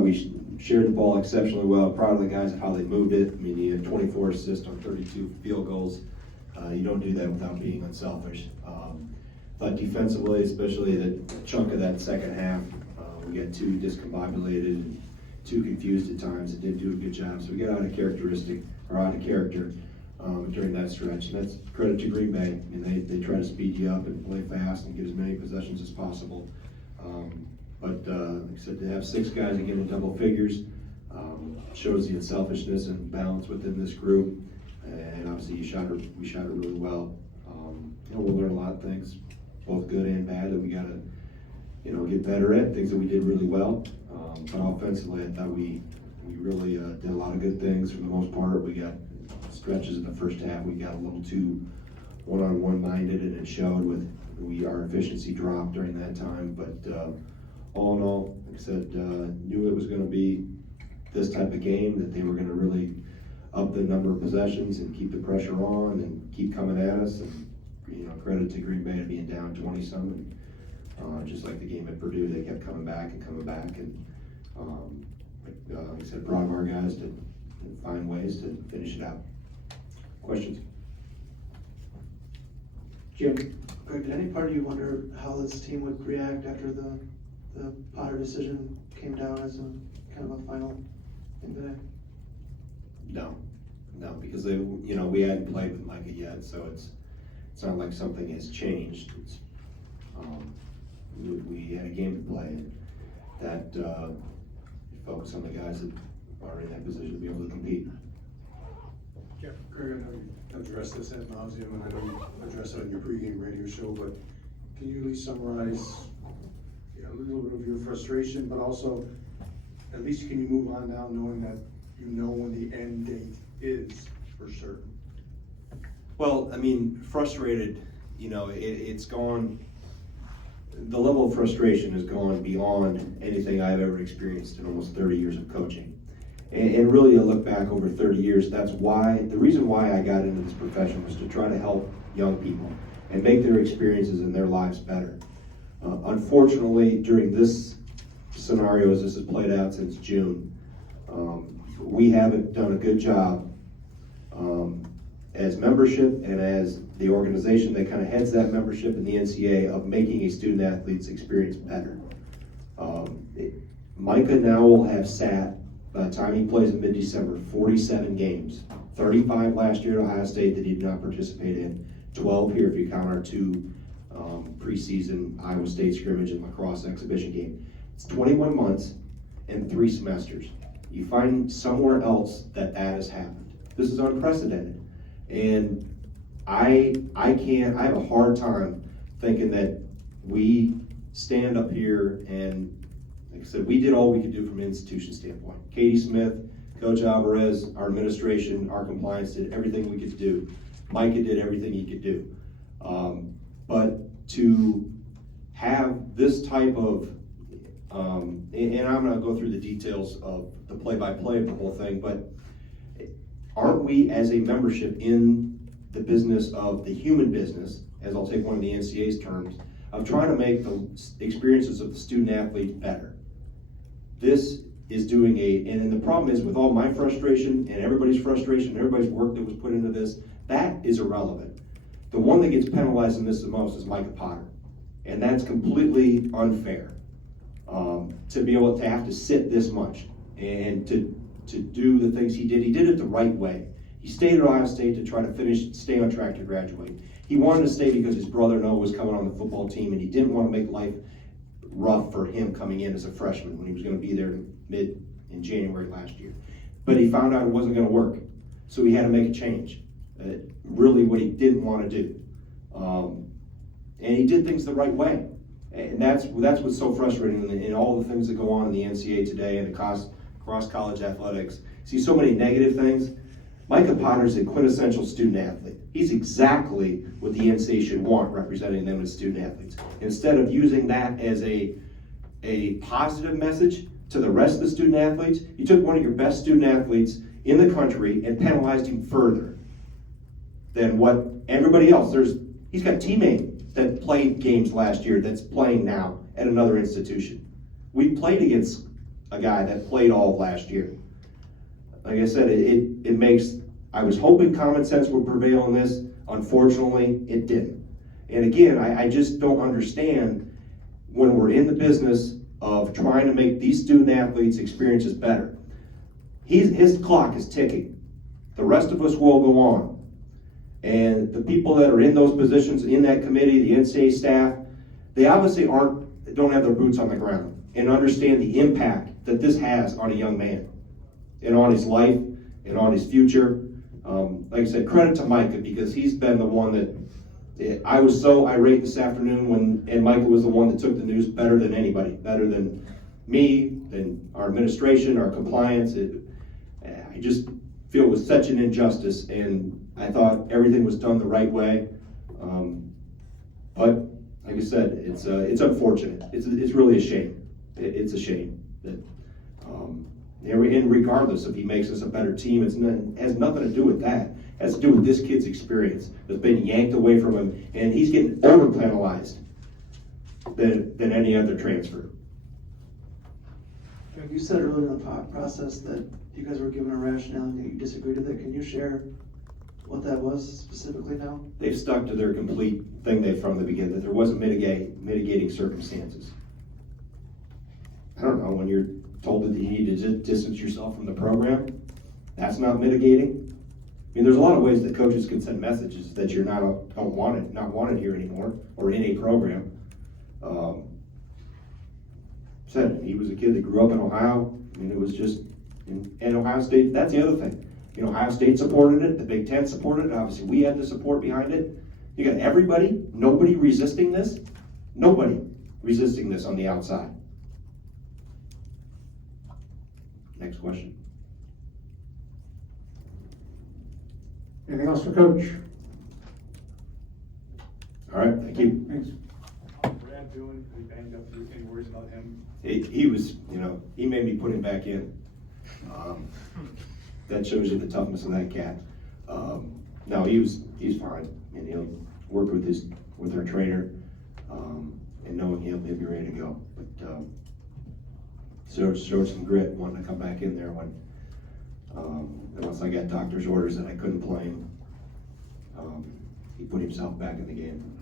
We shared the ball exceptionally well. Proud of the guys of how they moved it. I mean, you had 24 assists on 32 field goals. You don't do that without being unselfish. But defensively, especially the chunk of that second half, we got too discombobulated and too confused at times and didn't do a good job. So we got out of character during that stretch. And that's credit to Green Bay. I mean, they try to speed you up and play fast and get as many possessions as possible. Like I said, to have 6 guys again in double figures shows the unselfishness and balance within this group. And obviously, we shot it really well. We'll learn a lot of things, both good and bad, that we got to, get better at. Things that we did really well. But offensively, I thought we really did a lot of good things for the most part. We got stretches in the first half. We got a little too one-on-one minded, and it showed with our efficiency dropped during that time. But all in all, like I said, knew it was going to be this type of game, that they were going to really up the number of possessions and keep the pressure on and keep coming at us. And credit to Green Bay to being down 20-some. Just like the game at Purdue, they kept coming back. And like I said, proud of our guys to find ways to finish it out. Questions? Jim? Greg, did any part of you wonder how this team would react after the Potter decision came down as a kind of a final thing today? No, because we hadn't played with Micah yet, so it's not like something has changed. We had a game to play that focus on the guys that are in that position to be able to compete. Yeah, Greg, I know you addressed this ad nauseum, and I know you addressed it on your pregame radio show, but can you at least summarize a little bit of your frustration, but also at least can you move on now knowing that when the end date is for certain? Well, I mean, frustrated, it's gone, the level of frustration has gone beyond anything I've ever experienced in almost 30 years of coaching. And really, to look back over 30 years, the reason why I got into this profession was to try to help young people and make their experiences in their lives better. Unfortunately, during this scenario, as this has played out since June, we haven't done a good job as membership and as the organization that kind of heads that membership in the NCAA of making a student athlete's experience better. Micah now will have sat, by the time he plays in mid-December, 47 games. 35 last year at Ohio State that he did not participate in. 12 here if you count our 2 preseason Iowa State scrimmage and lacrosse exhibition game. It's 21 months and 3 semesters. You find somewhere else that has happened. This is unprecedented. And I have a hard time thinking that we stand up here and, like I said, we did all we could do from an institution standpoint. Katie Smith, Coach Alvarez, our administration, our compliance did everything we could do. Micah did everything he could do. But to have this type of, and I'm going to go through the details of the play-by-play of the whole thing, but aren't we as a membership in the business of the human business, as I'll take one of the NCAA's terms, of trying to make the experiences of the student athlete better? This is doing and the problem is with all my frustration and everybody's frustration, everybody's work that was put into this, that is irrelevant. The one that gets penalized in this the most is Micah Potter. And that's completely unfair. To be able to have to sit this much and to do the things he did it the right way. He stayed at Ohio State to try to stay on track to graduate. He wanted to stay because his brother Noah was coming on the football team and he didn't want to make life rough for him coming in as a freshman when he was going to be there in January last year. But he found out it wasn't going to work. So he had to make a change. Really what he didn't want to do. And he did things the right way. And that's what's so frustrating in all the things that go on in the NCAA today and across college athletics. See so many negative things. Micah Potter's a quintessential student athlete. He's exactly what the NCAA should want representing them as student athletes. Instead of using that as a positive message to the rest of the student athletes, you took one of your best student athletes in the country and penalized him further than what everybody else. He's got teammates that played games last year that's playing now at another institution. We played against a guy that played all of last year. Like I said, it makes, I was hoping common sense would prevail in this. Unfortunately, it didn't. And again, I just don't understand when we're in the business of trying to make these student athletes' experiences better. His clock is ticking. The rest of us will go on. And the people that are in those positions, in that committee, the NCAA staff, they obviously don't have their boots on the ground and understand the impact that this has on a young man and on his life and on his future. Like I said, credit to Micah, because he's been the one that, I was so irate this afternoon and Micah was the one that took the news better than anybody, better than me, than our administration, our compliance. I just feel it was such an injustice, and I thought everything was done the right way. But like I said, it's unfortunate. It's really a shame. It's a shame that, and regardless if he makes us a better team, it has nothing to do with that. It has to do with this kid's experience that's been yanked away from him, and he's getting over penalized than any other transfer. You said earlier in the process that you guys were given a rationale and that you disagreed with it. Can you share what that was specifically now? They've stuck to their complete thing from the beginning, that there wasn't mitigating circumstances. I don't know, when you're told that you need to distance yourself from the program, that's not mitigating. I mean, there's a lot of ways that coaches can send messages that you're not wanted here anymore, or in a program. Said he was a kid that grew up in Ohio. I mean, it was just, and Ohio State, that's the other thing. You know, Ohio State supported it, the Big Ten supported it, obviously we had the support behind it. You got everybody, nobody resisting this, nobody resisting this on the outside. Next question. Anything else for Coach? All right, thank you. Thanks. Brad doing, he banged up, any worries about him? He was, he made me put him back in. That shows you the toughness of that cat. No, he's fine, and he'll work with our trainer, and knowing he'll be ready to go. But showed some grit, wanting to come back in there when once I got doctor's orders that I couldn't play him. He put himself back in the game.